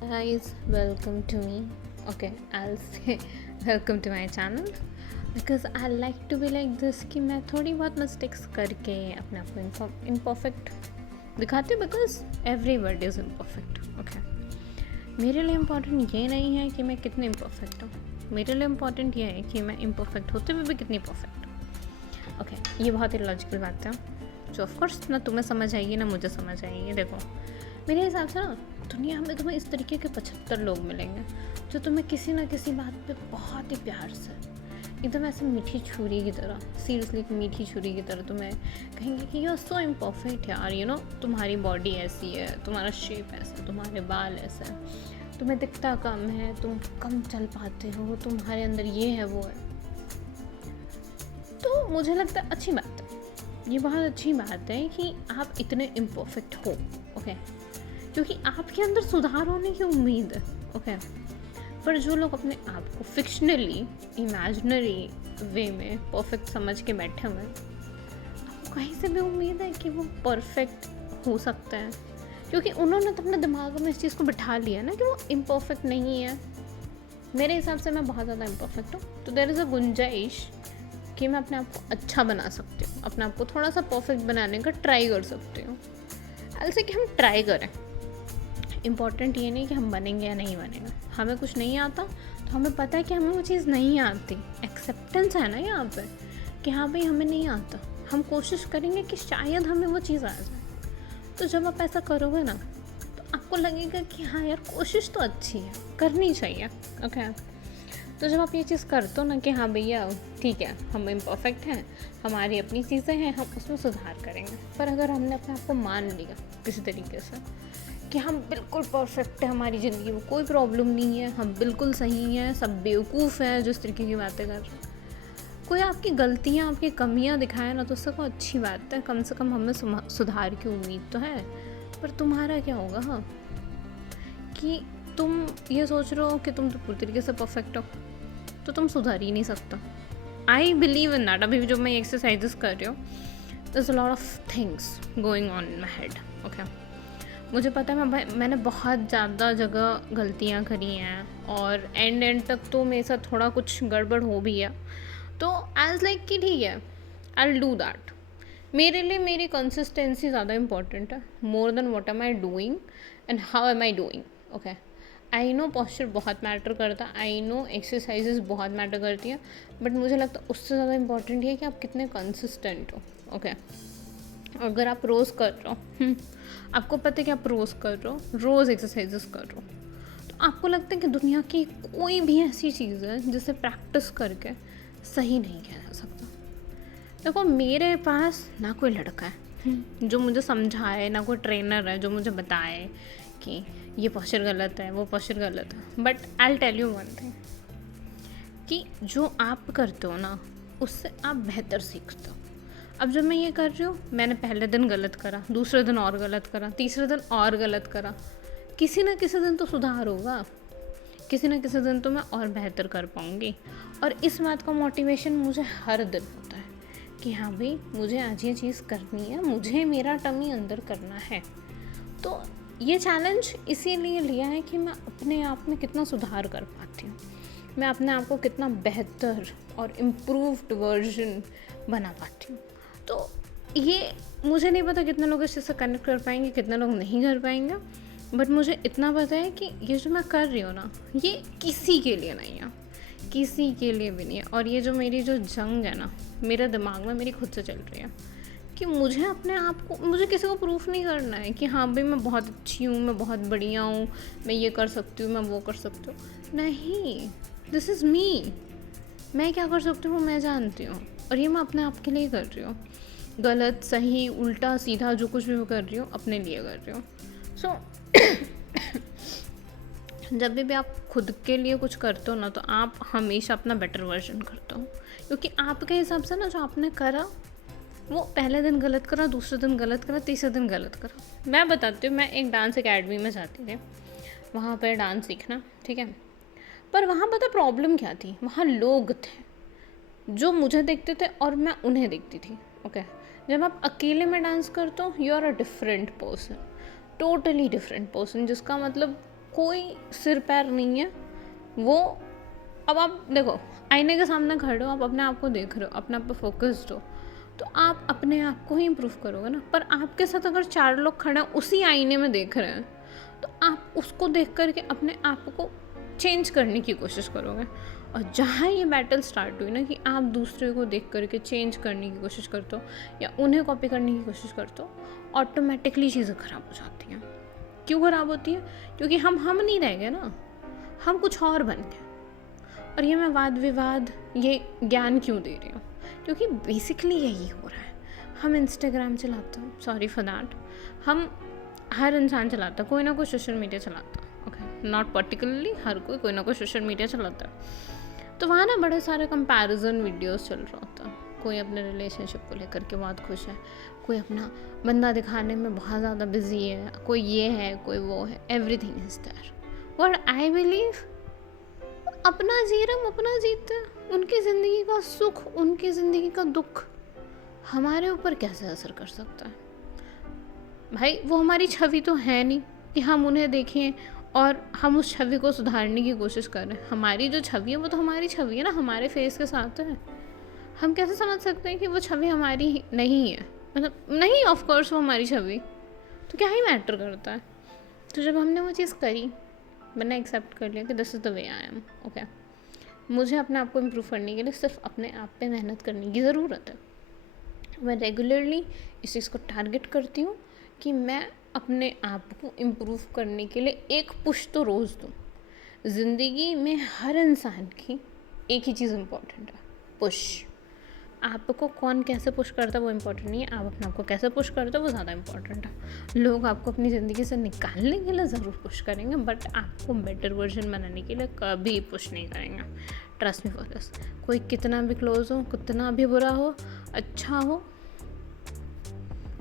Guys, welcome to me. Okay, I'll say welcome to my channel because I like to be like this कि मैं थोड़ी बहुत mistakes करके अपने आप को इम्परफेक्ट दिखाती हूँ because every word is imperfect. Okay, मेरे लिए इम्पॉर्टेंट ये नहीं है कि मैं कितने इम्परफेक्ट हूँ. मेरे लिए इम्पॉर्टेंट ये है कि मैं इम्परफेक्ट होते हुए भी कितनी परफेक्ट हूँ. ओके, ये बहुत ही लॉजिकल बात है जो ऑफकोर्स ना तुम्हें समझ आएगी ना मुझे समझ आएगी. देखो, मेरे हिसाब से ना दुनिया में तुम्हें इस तरीके के 75 लोग मिलेंगे जो तुम्हें किसी ना किसी बात पे बहुत ही प्यार से एकदम ऐसे मीठी छुरी की तरह, सीरियसली मीठी छुरी की तरह तुम्हें कहेंगे कि यू आर सो इम्परफेक्ट यार, यू नो तुम्हारी बॉडी ऐसी है, तुम्हारा शेप ऐसा है, तुम्हारे बाल ऐसा है, तुम्हें दिखता कम है, तुम कम चल पाते हो, तुम्हारे अंदर ये है वो है. तो मुझे लगता है अच्छी बात है, ये बहुत अच्छी बात है कि आप इतने इम्परफेक्ट हो. ओके, क्योंकि आपके अंदर सुधार होने की उम्मीद है. ओके, पर जो लोग अपने आप को फिक्शनली इमेजिनरी वे में परफेक्ट समझ के बैठे हुए हैं, आपको कहीं से भी उम्मीद है कि वो परफेक्ट हो सकते हैं, क्योंकि उन्होंने तो अपने दिमाग में इस चीज़ को बिठा लिया ना कि वो इम्परफेक्ट नहीं है. मेरे हिसाब से मैं बहुत ज़्यादा इम्परफेक्ट हूँ, तो देयर इज़ अ गुंजाइश कि मैं अपने आप को अच्छा बना सकती हूँ, अपने आप को थोड़ा सा परफेक्ट बनाने का ट्राई कर सकती हूँ. ऐसे कि हम ट्राई करें. इम्पॉर्टेंट ये नहीं कि हम बनेंगे या नहीं बनेंगे. हमें कुछ नहीं आता तो हमें पता है कि हमें वो चीज़ नहीं आती. एक्सेप्टेंस है ना यहाँ पे कि हाँ भाई हमें नहीं आता, हम कोशिश करेंगे कि शायद हमें वो चीज़ आ जाए. तो जब आप ऐसा करोगे ना तो आपको लगेगा कि हाँ यार कोशिश तो अच्छी है, करनी चाहिए. ओके, तो जब आप ये चीज़ करते हो ना कि हाँ भैया ठीक है हम इम्परफेक्ट हैं, हमारी अपनी चीज़ें हैं, हम उसमें सुधार करेंगे. पर अगर हमने अपने आप को मान लिया किसी तरीके से कि हम बिल्कुल परफेक्ट है, हमारी ज़िंदगी में कोई प्रॉब्लम नहीं है, हम बिल्कुल सही हैं, सब बेवकूफ़ हैं जो इस तरीके की बातें कर, कोई आपकी गलतियाँ आपकी कमियाँ दिखाए ना तो उससे कोई अच्छी बात है, कम से कम हमें सुधार की उम्मीद तो है. पर तुम्हारा क्या होगा हाँ कि तुम ये सोच रहे हो कि तुम तो पूरी तरीके से परफेक्ट हो तो तुम सुधार ही नहीं सकता. I believe in that. अभी जो मैं एक्सरसाइजेस कर रही हूँ, there is a lot of things going on in my head. Okay, मुझे पता है मैंने बहुत ज़्यादा जगह गलतियाँ करी हैं और एंड तक तो मेरे साथ थोड़ा कुछ गड़बड़ हो भी है. तो एज लाइक कि ठीक है, आई विल डू दैट. मेरे लिए मेरी कंसिस्टेंसी ज़्यादा इंपॉर्टेंट है more than what am I doing and how am I doing. Okay, I know posture बहुत मैटर करता है, आई नो एक्सरसाइजेस बहुत मैटर करती हैं, बट मुझे लगता है उससे ज़्यादा इंपॉर्टेंट है कि आप कितने कंसिस्टेंट हो. ओके, अगर आप रोज़ कर रहे हो, आपको पता है कि आप रोज़ कर रहे हो, रोज़ एक्सरसाइजेस कर रहे हो, तो आपको लगता है कि दुनिया की कोई भी ऐसी चीज़ है जिसे प्रैक्टिस करके सही नहीं किया जा सकता. देखो, मेरे पास ना कोई लड़का है जो मुझे समझाए, ना कोई ट्रेनर है जो मुझे बताए कि ये पोस्चर गलत है, वो पोस्चर गलत है. But I will tell you one thing कि जो आप करते हो ना उससे आप बेहतर सीखते हो. अब जब मैं ये कर रही हूँ, मैंने पहले दिन गलत करा, दूसरे दिन और गलत करा, तीसरे दिन और गलत करा, किसी ना किसी दिन तो सुधार होगा, किसी ना किसी दिन तो मैं और बेहतर कर पाऊँगी. और इस बात का मोटिवेशन मुझे हर दिन होता है कि हाँ भाई मुझे आज ये चीज़ करनी है, मुझे मेरा टमी अंदर करना है. तो ये चैलेंज इसीलिए लिया है कि मैं अपने आप में कितना सुधार कर पाती हूँ, मैं अपने आप को कितना बेहतर और इम्प्रूव्ड वर्जन बना पाती हूँ. तो ये मुझे नहीं पता कितने लोग इस चीज़ से कनेक्ट कर पाएंगे, कितने लोग नहीं कर पाएंगे, बट मुझे इतना पता है कि ये जो मैं कर रही हूँ ना ये किसी के लिए नहीं है, किसी के लिए भी नहीं है. और ये जो मेरी जो जंग है ना मेरे दिमाग में मेरी खुद से चल रही है कि मुझे अपने आप को, मुझे किसी को प्रूफ नहीं करना है कि हाँ भाई मैं बहुत अच्छी हूँ, मैं बहुत बढ़िया हूँ, मैं ये कर सकती हूँ, मैं वो कर सकती हूँ. नहीं, दिस इज़ मी. मैं क्या कर सकती हूँ मैं जानती हूँ, और ये मैं अपने आप के लिए कर रही हूँ. गलत सही उल्टा सीधा जो कुछ भी मैं कर रही हूँ अपने लिए कर रही हूँ. सो जब भी आप खुद के लिए कुछ करते हो ना तो आप हमेशा अपना बेटर वर्जन करते हो, क्योंकि आपके हिसाब से ना जो आपने करा वो पहले दिन गलत करा, दूसरे दिन गलत करा, तीसरे दिन गलत करा. मैं बताती हूँ, मैं एक डांस एकेडमी में जाती थी, वहाँ पर डांस सीखना, ठीक है. पर वहाँ पता प्रॉब्लम क्या थी, वहाँ लोग थे जो मुझे देखते थे और मैं उन्हें देखती थी. ओके, जब आप अकेले में डांस करते हो you are a different person, totally different person, जिसका मतलब कोई सिर पैर नहीं है वो। अब आप देखो, आईने के सामने खड़े हो, आप अपने आप को देख रहे हो, अपने आप पे फोकस्ड हो, तो आप अपने आप को ही इम्प्रूव करोगे ना। पर आपके साथ अगर 4 लोग खड़े हैं उसी आईने में देख रहे हैं, तो आप उसको देख करके अपने आप को चेंज करने की कोशिश करोगे। और जहाँ ये बैटल स्टार्ट हुई ना कि आप दूसरे को देख करके चेंज करने की कोशिश करते हो या उन्हें कॉपी करने की कोशिश करते हो, ऑटोमेटिकली चीज़ें ख़राब हो जाती हैं। क्यों ख़राब होती है? क्योंकि हम नहीं रह गए ना, हम कुछ और बन गए। और ये मैं वाद विवाद ये ज्ञान क्यों दे रही हूँ? क्योंकि बेसिकली यही हो रहा है। हम इंस्टाग्राम चलाते हैं, सॉरी फॉर दैट, हम हर इंसान चलाता है, कोई ना कोई सोशल मीडिया चलाता है, ओके, नॉट पर्टिकुलरली हर कोई ना कोई सोशल मीडिया चलाता है। तो वहाँ ना बड़े सारे कंपैरिजन वीडियोस चल रहा होता है। कोई अपने रिलेशनशिप को लेकर के बहुत खुश है, कोई अपना बंदा दिखाने में बहुत ज़्यादा बिजी है, कोई ये है, कोई वो है, everything is there. What I believe, अपना जी रहे हम अपना जीते हैं। उनकी ज़िंदगी का सुख, उनकी ज़िंदगी का दुख हमारे ऊपर कैसे असर कर सकता है? भाई वो हमारी छवि तो है नहीं कि हम उन्हें देखें और हम उस छवि को सुधारने की कोशिश कर रहे हैं। हमारी जो छवि है वो तो हमारी छवि है ना, हमारे फेस के साथ है। हम कैसे समझ सकते हैं कि वो छवि हमारी नहीं है? मतलब नहीं, ऑफ कोर्स वो हमारी छवि, तो क्या ही मैटर करता है। तो जब हमने वो चीज़ करी, मैंने एक्सेप्ट कर लिया कि this is the way I am, okay, मुझे अपने आप को इम्प्रूव करने के लिए सिर्फ अपने आप पे मेहनत करने की ज़रूरत है। मैं रेगुलरली इस चीज़ को टारगेट करती हूँ कि मैं अपने आप को इम्प्रूव करने के लिए एक पुश तो रोज़ दूँ। ज़िंदगी में हर इंसान की एक ही चीज़ इम्पॉर्टेंट है, पुश। आपको कौन कैसे पुश करता है वो इम्पोर्टेंट नहीं है, आप अपने आप को कैसे पुश करते हो वो ज़्यादा इम्पोर्टेंट है। लोग आपको अपनी ज़िंदगी से निकालने के लिए ज़रूर पुश करेंगे, बट आपको बेटर वर्जन बनाने के लिए कभी पुश नहीं करेंगे। Trust me for this. कोई कितना भी क्लोज हो, कितना भी बुरा हो, अच्छा हो,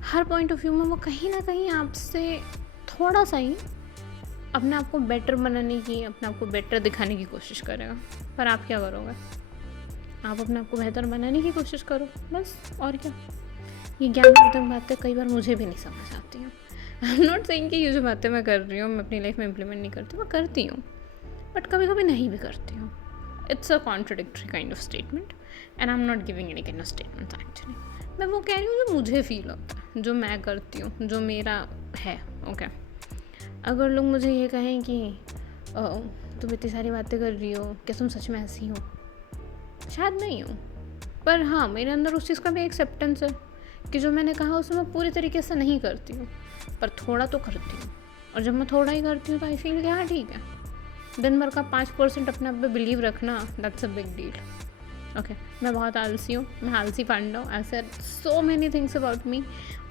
हर पॉइंट ऑफ व्यू में वो कहीं ना कहीं आपसे थोड़ा सा ही अपने आप को बेटर बनाने की, अपने आप को बेटर दिखाने की कोशिश करेगा। पर आप क्या करोगे? आप अपने आप को बेहतर बनाने की कोशिश करो, बस। और क्या? ये ज्ञानवर्धक बातें कई बार मुझे भी नहीं समझ आती हैं। आई एम नॉट सेइंग कि ये जो बातें मैं कर रही हूँ मैं अपनी लाइफ में इम्प्लीमेंट नहीं करती, मैं करती हूँ, बट कभी कभी नहीं भी करती हूँ। It's a contradictory kind of statement and I am not giving any kind of statement actually. मैं वो कह रही हूँ जो मुझे फील होता है, जो मैं करती हूँ, जो मेरा है, ओके। अगर लोग मुझे ये कहें कि तुम इतनी सारी बातें कर रही हो, क्या तुम सच में ऐसी हो? शायद नहीं हूँ, पर हाँ मेरे अंदर उस चीज़ का भी एक्सेप्टेंस है कि जो मैंने कहा उसमें मैं पूरी तरीके से नहीं करती हूँ, पर थोड़ा तो करती हूँ। और जब मैं थोड़ा ही करती हूँ तो आई फील कि हाँ ठीक है, दिन भर का 5% अपने आप पे बिलीव रखना, that's a big deal, okay. मैं बहुत आलसी हूँ, मैं आलसी पांडा हूँ। I said so many things about me,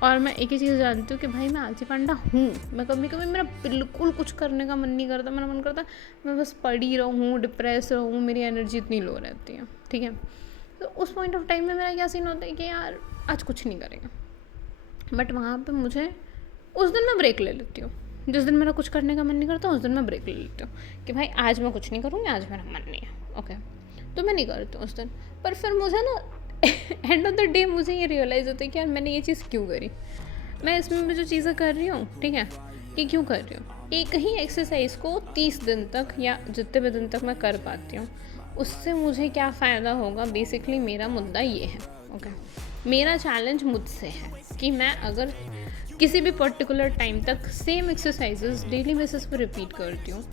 और मैं एक ही चीज़ जानती हूँ कि भाई मैं आलसी पांडा हूँ। मैं कभी कभी मेरा बिल्कुल कुछ करने का मन नहीं करता, मेरा मन करता मैं बस पड़ी रहूँ, डिप्रेस रहूँ, मेरी एनर्जी इतनी लो रहती है, ठीक है। तो उस पॉइंट ऑफ टाइम में मेरा क्या सीन होता है कि यार आज कुछ नहीं करेगा, बट वहाँ पर मुझे उस दिन मैं ब्रेक ले लेती हूँ। जिस दिन मेरा कुछ करने का मन नहीं करता उस दिन मैं ब्रेक ले लेती हूँ कि भाई आज मैं कुछ नहीं करूँगी, आज मेरा मन नहीं है, ओके। तो मैं नहीं करती हूँ उस दिन। पर फिर मुझे ना एंड ऑफ द डे मुझे ये रियलाइज़ होता है कि यार मैंने ये चीज़ क्यों करी। मैं इसमें भी जो चीज़ें कर रही हूँ, ठीक है, ये क्यों कर रही हूँ? एक ही एक्सरसाइज को 30 दिन तक या जितने भी दिन तक मैं कर पाती हूँ, उससे मुझे क्या फ़ायदा होगा? बेसिकली मेरा मुद्दा ये है, ओके। मेरा चैलेंज मुझसे है कि मैं अगर किसी भी पर्टिकुलर टाइम तक सेम एक्सरसाइजेस डेली बेसिस पर रिपीट करती हूँ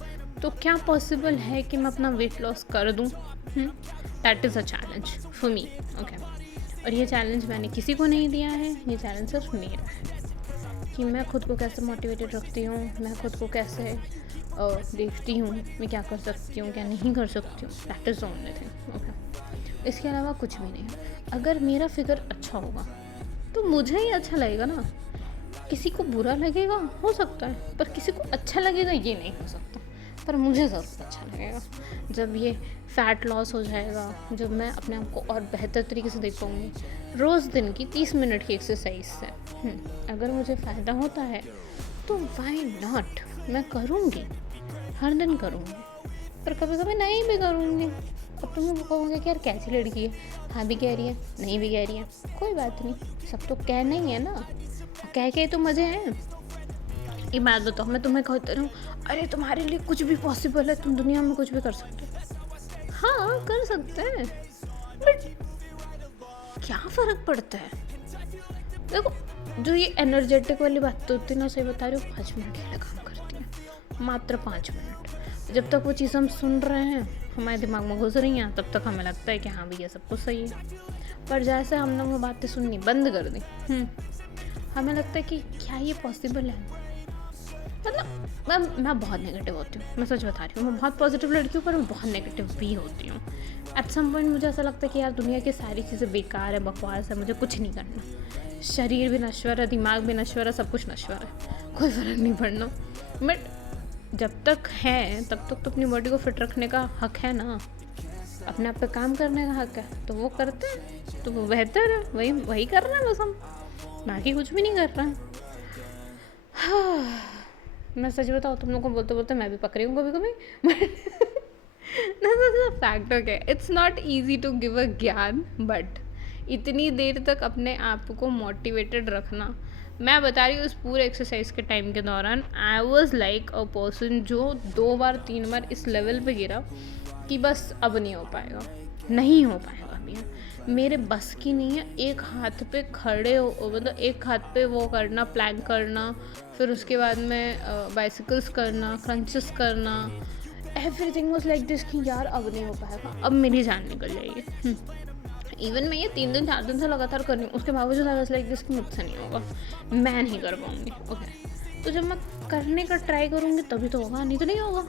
तो क्या पॉसिबल है कि मैं अपना वेट लॉस कर दूँ? That is a challenge for me, okay. और ये चैलेंज मैंने किसी को नहीं दिया है, ये चैलेंज सिर्फ मेरा है कि मैं खुद को कैसे मोटिवेटेड रखती हूँ, मैं खुद को कैसे देखती हूँ, मैं क्या कर सकती हूँ, क्या नहीं कर सकती हूँ। That is only thing, okay. इसके अलावा कुछ भी नहीं। अगर मेरा फिगर अच्छा होगा तो मुझे ही अच्छा लगेगा ना। किसी को बुरा लगेगा, हो सकता है, पर किसी को अच्छा लगेगा ये नहीं हो सकता। पर मुझे ज़रूर अच्छा लगेगा जब ये फ़ैट लॉस हो जाएगा, जब मैं अपने आप को और बेहतर तरीके से देख पाऊँगी रोज़ दिन की 30 मिनट की एक्सरसाइज से। अगर मुझे फ़ायदा होता है तो वाई नॉट, मैं करूँगी, हर दिन करूँगी, पर कभी कभी नहीं भी करूँगी। अब तुम कहोगे कि यार कैसी लड़की है, हाँ भी कह रही है, नहीं भी कह रही है, कोई बात नहीं, सब तो कहना ही है ना, कह के तो मज़े हैं। एक बात बताओ, मैं तुम्हें कहती रहूँ अरे तुम्हारे लिए कुछ भी पॉसिबल है, तुम दुनिया में कुछ भी कर सकते हो। हाँ कर सकते हैं, बट क्या फ़र्क पड़ता है? देखो, जो ये एनर्जेटिक वाली बात तो होती है ना, सही बता रही हूँ, 5 मिनट के लिए काम करती है, मात्र 5 मिनट। जब तक वो चीज़ हम सुन रहे हैं, हमारे दिमाग में घुस रही हैं, तब तक हमें लगता है कि हाँ भैया सब कुछ सही है। पर जैसे हमने वो बातें सुननी बंद कर दी, हमें लगता है कि क्या ये पॉसिबल है? मतलब मैं बहुत नेगेटिव होती हूँ, मैं सच बता रही हूँ। मैं बहुत पॉजिटिव लड़की हूँ, पर मैं बहुत नेगेटिव भी होती हूँ। एट सम पॉइंट मुझे ऐसा लगता है कि यार दुनिया की सारी चीज़ें बेकार है, बकवास है, मुझे कुछ नहीं करना। शरीर भी नश्वर है, दिमाग भी नश्वर है, सब कुछ नश्वर है, कोई फ़र्क नहीं पड़ना। बट जब तक है तब तक तो अपनी बॉडी को फिट रखने का हक है ना, अपने आप पे काम करने का हक है, तो वो करते हैं तो वो बेहतर है, वही वही कर रहे हैं बस हम, बाकी कुछ भी नहीं कर रहे हैं। मैं सच बताऊँ, तुम लोग को बोलते बोलते मैं भी पक रही हूँ कभी कभी। Fact okay, it's not easy to give a ज्ञान, बट इतनी देर तक अपने आप को मोटिवेटेड रखना, मैं बता रही हूँ, उस पूरे एक्सरसाइज के टाइम के दौरान I was like a person जो 2 बार 3 बार इस लेवल पे गिरा कि बस अब नहीं हो पाएगा, नहीं हो पाएगा भैया, मेरे बस की नहीं है। एक हाथ पे खड़े हो, मतलब एक हाथ पे वो करना, प्लैंक करना, फिर उसके बाद में बाइसिकल्स करना, क्रंचेस करना, एवरीथिंग वाज लाइक दिस कि यार अब नहीं हो पाएगा, अब मेरी जान निकल जाएगी। इवन मैं ये 3 दिन 4 दिन से लगातार कर रही हूँ, उसके बावजूद आई वाज लाइक दिस कि मुझसे नहीं होगा, मैं नहीं कर पाऊँगी। ओके, तो जब मैं करने का ट्राई करूँगी तभी तो होगा, नहीं तो नहीं होगा।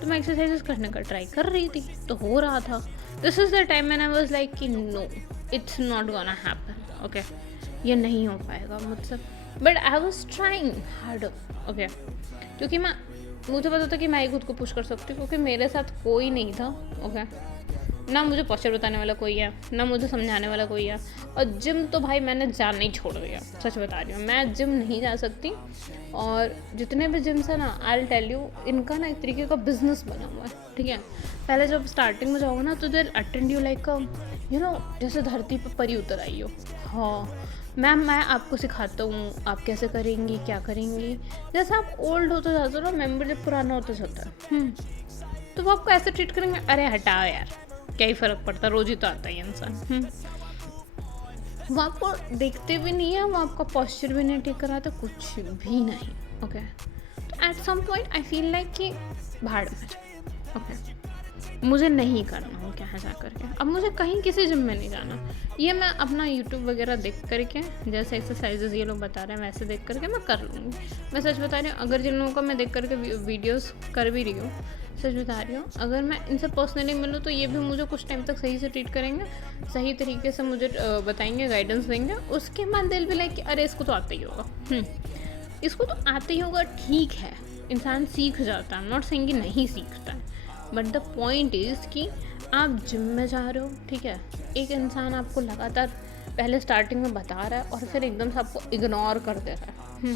तो मैं एक्सरसाइजेस करने का ट्राई कर रही थी तो हो रहा था। This is the time man I was like कि no, it's not gonna happen. Okay, ये नहीं हो पाएगा मुझसे, but I was trying harder. Okay, क्योंकि मुझे पता था कि मैं ही खुद को पुश कर सकती हूँ, क्योंकि मेरे साथ कोई नहीं था। ओके, ना मुझे पोस्चर बताने वाला कोई है, ना मुझे समझाने वाला कोई है। और जिम तो भाई मैंने जाना ही छोड़ दिया, सच बता रही हूँ, मैं जिम नहीं जा सकती। और जितने भी जिम्स हैं ना, आई विल टेल यू, इनका ना एक तरीके का बिजनेस बना हुआ है, ठीक है। पहले जब स्टार्टिंग में जाओगे ना, तो they attend you like you know, जैसे धरती पर परी उतर आई हो। हाँ मैम, मैं आपको सिखाता हूँ, आप कैसे करेंगी, क्या करेंगी। जैसे आप ओल्ड होते जाते हो ना, मेम्बर जब पुराना होता जाता है, तो वो आपको ऐसे ट्रीट करेंगे, अरे हटाओ यार, क्या ही फ़र्क पड़ता, रोज ही तो आता है इंसान। वो आपको देखते भी नहीं है, वो आपका पोस्चर भी नहीं ठीक कराते, कुछ भी नहीं। ओके, तो at some point I feel like कि भाड़ में, ओके, मुझे नहीं करना हो क्या है जा करके, अब मुझे कहीं किसी जिम में नहीं जाना। ये मैं अपना यूट्यूब वगैरह देख करके, जैसे एक्सरसाइजेज ये लोग बता रहे हैं वैसे देख करके मैं कर लूँगी। मैं सच बता रही हूँ, अगर जिन लोगों का मैं देख करके वीडियोस कर भी रही हूँ, सच बता रही हूँ, अगर मैं इनसे पर्सनली मिलूँ तो ये भी मुझे कुछ टाइम तक सही से ट्रीट करेंगे, सही तरीके से मुझे बताएंगे, गाइडेंस देंगे। उसके बाद दिल भी लाइक कि अरे इसको तो आता ही होगा, इसको तो आते ही होगा, ठीक है, इंसान सीख जाता है, नॉट सेइंग कि नहीं सीखता है, बट द पॉइंट इज़ कि आप जिम में जा रहे हो, ठीक है, एक इंसान आपको लगातार पहले स्टार्टिंग में बता रहा है और फिर एकदम से आपको इग्नोर कर दे रहा है,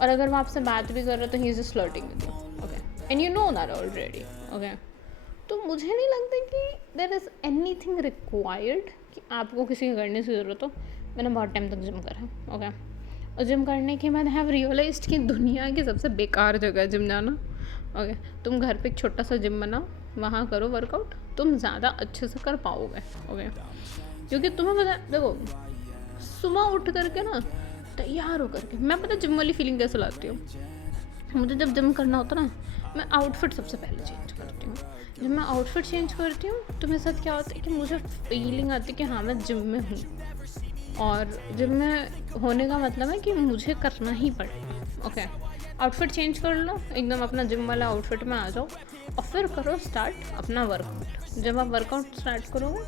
और अगर वो आपसे बात भी कर रहा है तो he is just flirting with you, okay, and you know that already. Okay, तो मुझे नहीं लगता कि देयर इज़ एनीथिंग रिक्वायर्ड कि आपको किसी की करने की ज़रूरत हो। मैंने बहुत टाइम तक जिम करा, ओके, और जिम करने के बाद हैव रियलाइज्ड कि दुनिया की सबसे बेकार जगह है जिम जाना। ओके, तुम घर पे एक छोटा सा जिम बनाओ, वहाँ करो वर्कआउट, तुम ज़्यादा अच्छे से कर पाओगे। ओके, क्योंकि तुम्हें पता, देखो सुबह उठ करके ना, तैयार हो करके, मैं पता जिम वाली फीलिंग कैसे लाती हूँ। मुझे जब जिम करना होता ना, मैं आउटफिट सबसे पहले चेंज करती हूँ। जब मैं आउटफिट चेंज करती हूँ तो मेरे साथ क्या होता है कि मुझे फीलिंग आती है कि हाँ मैं जिम में हूँ, और जिम में होने का मतलब है कि मुझे करना ही पड़ेगा। ओके, आउटफिट चेंज कर लो, एकदम अपना जिम वाला आउटफिट में आ जाओ, और फिर करो स्टार्ट अपना वर्कआउट। जब आप वर्कआउट स्टार्ट करोगे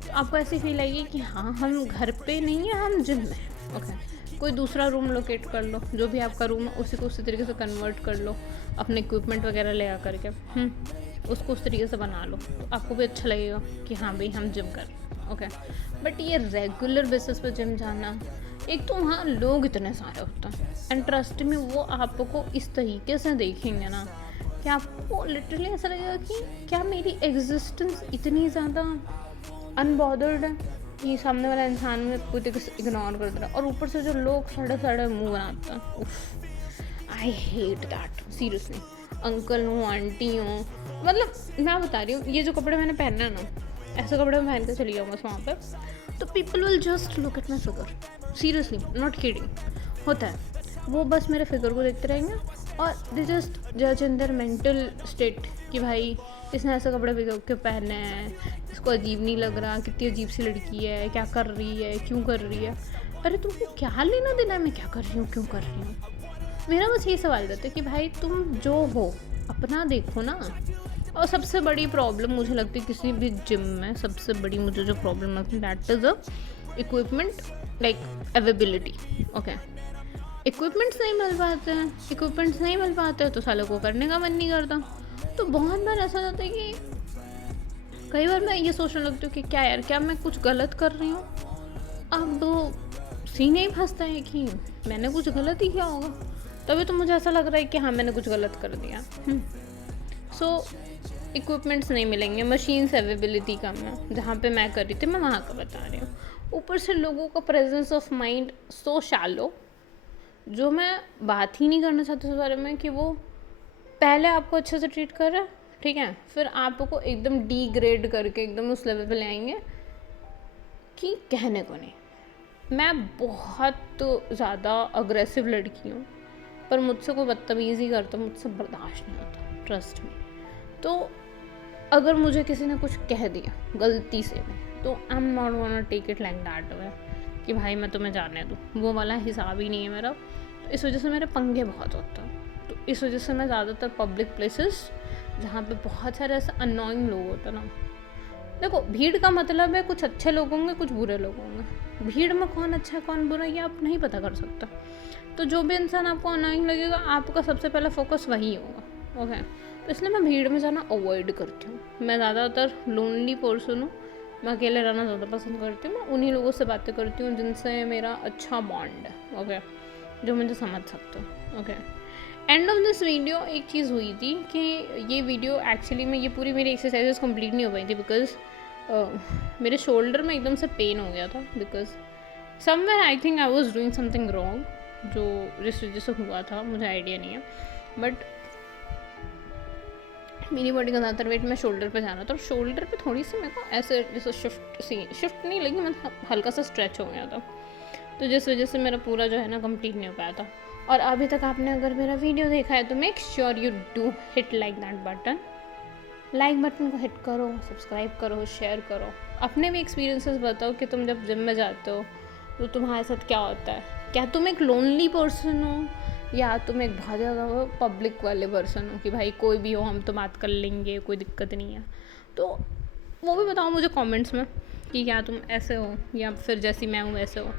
तो आपको ऐसी फील आएगी कि हाँ हम घर पे नहीं है, हम जिम में हैं। ओके, कोई दूसरा रूम लोकेट कर लो, जो भी आपका रूम है उसी को उसी तरीके से कन्वर्ट कर लो, अपने इक्विपमेंट वगैरह ले आ करके उसको उस तरीके से बना लो, तो आपको भी अच्छा लगेगा कि हाँ भाई हम जिम कर रहे हैं। ओके, बट ये रेगुलर बेसिस पे जिम जाना, एक तो वहाँ लोग इतने सारे होते हैं, एंड ट्रस्ट में वो आपको इस तरीके से देखेंगे ना कि आपको लिटरली ऐसा लगेगा कि क्या मेरी एग्जिस्टेंस इतनी ज़्यादा अनबॉदर्ड है कि सामने वाला इंसान में पूरी तरीके से इग्नोर कर दे रहा है। और ऊपर से जो लोग सड़े सड़े मुँह बनाते हैं, उफ, I hate that seriously. Uncle हो, आंटी हो, मतलब मैं बता रही हूँ, ये जो कपड़े मैंने पहने हैं ना, ऐसे कपड़े मैं पहन के चली जाऊँ बस वहाँ पे, तो people will just look at my figure. Seriously, not kidding, होता है। वो बस मेरे फिगर को देखते रहेंगे और दे जस्ट जज इन देयर मेंटल स्टेट कि भाई इसने ऐसे कपड़े भिगो के पहने हैं, इसको अजीब नहीं लग रहा, कितनी अजीब सी लड़की है, क्या कर रही है, क्यों कर रही है। अरे तुमको क्या लेना देना है मैं क्या कर रही हूँ, क्यों कर रही हूँ। मेरा बस यही सवाल रहता है कि भाई तुम जो हो अपना देखो ना। और सबसे बड़ी प्रॉब्लम मुझे लगती है किसी भी जिम में, सबसे बड़ी मुझे जो प्रॉब्लम लगती है that is a equipment, like availability. Okay, equipments नहीं मिल पाते हैं, इक्विपमेंट्स नहीं मिल पाते हैं तो सालों को करने का मन नहीं करता। तो बहुत बार ऐसा होता है कि कई बार मैं ये सोचने लगती हूँ कि क्या यार, क्या मैं कुछ गलत कर रही हूँ। अब सीने ही फंसता है कि मैंने कुछ गलत ही किया होगा, तभी तो मुझे ऐसा लग रहा है कि हाँ मैंने कुछ गलत कर दिया। सो इक्विपमेंट्स नहीं मिलेंगे, मशीन्स अवेबिलिटी कम है, जहाँ पे मैं कर रही थी मैं वहाँ का बता रही हूँ। ऊपर से लोगों का presence of mind so shallow, जो मैं बात ही नहीं करना चाहती उस बारे में, कि वो पहले आपको अच्छे से ट्रीट कर रहा है, ठीक है, फिर आपको एकदम डिग्रेड करके एकदम उस लेवल पे ले आएंगे कि कहने को नहीं। मैं बहुत ज़्यादा अग्रेसिव लड़की हूँ, पर मुझसे कोई बदतमीज़ी करता मुझसे बर्दाश्त नहीं होता, ट्रस्ट में। तो अगर मुझे किसी ने कुछ कह दिया गलती से भी, तो I am not gonna take it like that way कि भाई मैं तुम्हें जाने दूँ, वो वाला हिसाब ही नहीं है मेरा। तो इस वजह से मेरे पंगे बहुत होते हैं। तो इस वजह से मैं ज़्यादातर पब्लिक प्लेसेस जहाँ पे बहुत सारे ऐसे अननोइंग लोग होते हैं ना, देखो भीड़ का मतलब है कुछ अच्छे लोग होंगे कुछ बुरे लोग होंगे, भीड़ में कौन अच्छा कौन बुरा ये आप नहीं पता कर सकता। तो जो भी इंसान आपको अनोइंग लगेगा आपका सबसे पहला फोकस वही होगा। ओके, तो इसलिए मैं भीड़ में जाना अवॉइड करती हूँ। मैं ज़्यादातर लोनली पर्सन हूँ, मैं अकेले रहना ज़्यादा पसंद करती हूँ। मैं उन्हीं लोगों से बातें करती हूँ जिनसे मेरा अच्छा बॉन्ड है, ओके, जो मुझे समझ सकते हो। Okay, end of this video एक चीज़ हुई थी कि ये वीडियो एक्चुअली में ये पूरी मेरी एक्सरसाइजेस कंप्लीट नहीं हो पाई थी बिकॉज मेरे शोल्डर में एकदम से पेन हो गया था, because somewhere I think I was doing something wrong, जो जिस वजह से हुआ था मुझे आइडिया नहीं है। बट मेरी बॉडी का ज़्यादातर वेट मैं शोल्डर पे जाना था, और शोल्डर पे थोड़ी सी मेरे को ऐसे जैसे शिफ्ट नहीं लगी, मतलब हल्का सा स्ट्रेच हो गया था, तो जिस वजह से मेरा पूरा जो है ना कंप्लीट नहीं हो पाया था। और अभी तक आपने अगर मेरा वीडियो देखा है तो make sure you do hit like that button, like button को हिट करो, सब्सक्राइब करो, शेयर करो, अपने भी एक्सपीरियंसेस बताओ कि तुम जब जिम में जाते हो तो तुम्हारे साथ क्या होता है, क्या तुम एक लोनली पर्सन हो या तुम एक बहुत ज़्यादा पब्लिक वाले पर्सन हो कि भाई कोई भी हो हम तो बात कर लेंगे, कोई दिक्कत नहीं है। तो वो भी बताओ मुझे कमेंट्स में कि क्या तुम ऐसे हो या फिर जैसी मैं हूँ वैसे हो।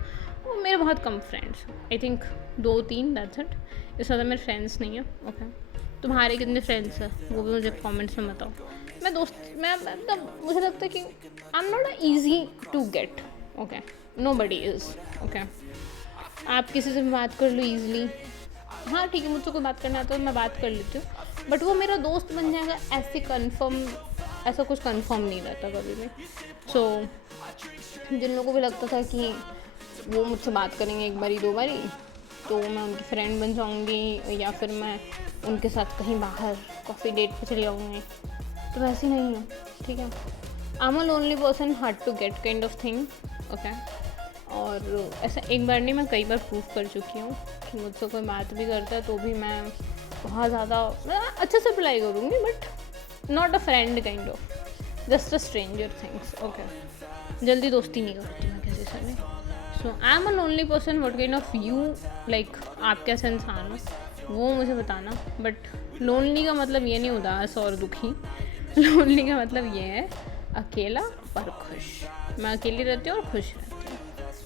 वो मेरे बहुत कम friends, I think 2-3, that's it, इससे ज़्यादा मेरे फ्रेंड्स नहीं है। ओके, तुम्हारे कितने फ्रेंड्स हैं वो भी मुझे कमेंट्स में बताओ। मैं मतलब मुझे लगता है कि I am not easy to get, okay, nobody is, okay. आप किसी से भी बात कर लो ईजिली, हाँ ठीक है, मुझसे कोई बात करना आता है तो मैं बात कर लेती हूँ, बट वो मेरा दोस्त बन जाएगा ऐसा कुछ कंफर्म नहीं रहता कभी भी। सो जिन लोगों को भी लगता था कि वो मुझसे बात करेंगे एक बारी 2 बारी तो मैं उनकी फ्रेंड बन जाऊँगी या फिर मैं उनके साथ कहीं बाहर कॉफ़ी डेट पे चली जाऊँगी, तो वैसे नहीं है, ठीक है। I am a lonely person, hard to get kind of thing, okay. और ऐसा एक बार नहीं, मैं कई बार प्रूव कर चुकी हूँ कि मुझसे कोई बात भी करता है तो भी मैं बहुत ज़्यादा अच्छे से रिप्लाई करूँगी, but not a friend kind of, just a stranger things, okay. जल्दी दोस्ती नहीं करती मैं किसी से भी। So I am a lonely person, what kind of you, like आप कैसे इंसान हो वो मुझे बताना। बट लोनली का मतलब ये नहीं उदास और दुखी, लोनली का मतलब ये है अकेला पर खुश। मैं अकेली रहती हूँ और खुश रहती हूँ,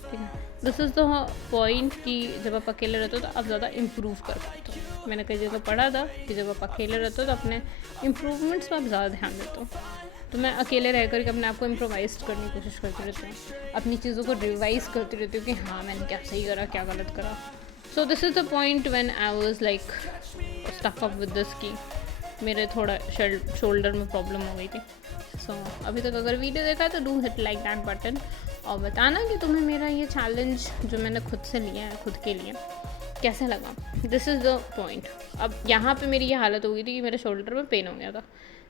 ठीक है। दिस इज़ द पॉइंट कि जब आप अकेले रहते हो तो आप ज़्यादा इम्प्रूव कर पाते हो। मैंने कई जगह पढ़ा था कि जब आप अकेले रहते हो तो अपने इम्प्रूवमेंट्स पर आप ज़्यादा ध्यान देते हो। तो मैं अकेले रह कर के अपने आप को इम्प्रोवाइज करने की कोशिश करती रहती हूँ, अपनी चीज़ों को रिवाइज करती रहती हूँ कि हाँ मैंने क्या सही करा क्या गलत करा। So this is the point when I was like stuck up with this कि मेरे थोड़ा शोल्डर में प्रॉब्लम हो गई थी। सो अभी तक अगर वीडियो देखा है तो do hit like that button और बताना कि तुम्हें मेरा ये चैलेंज जो मैंने खुद से लिया है खुद के लिए कैसा लगा, दिस इज़ द पॉइंट। अब यहाँ पे मेरी ये हालत हो गई थी कि मेरे शोल्डर में पेन हो गया था।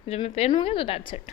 जब मैं पेन हो गया तो दैट्स इट,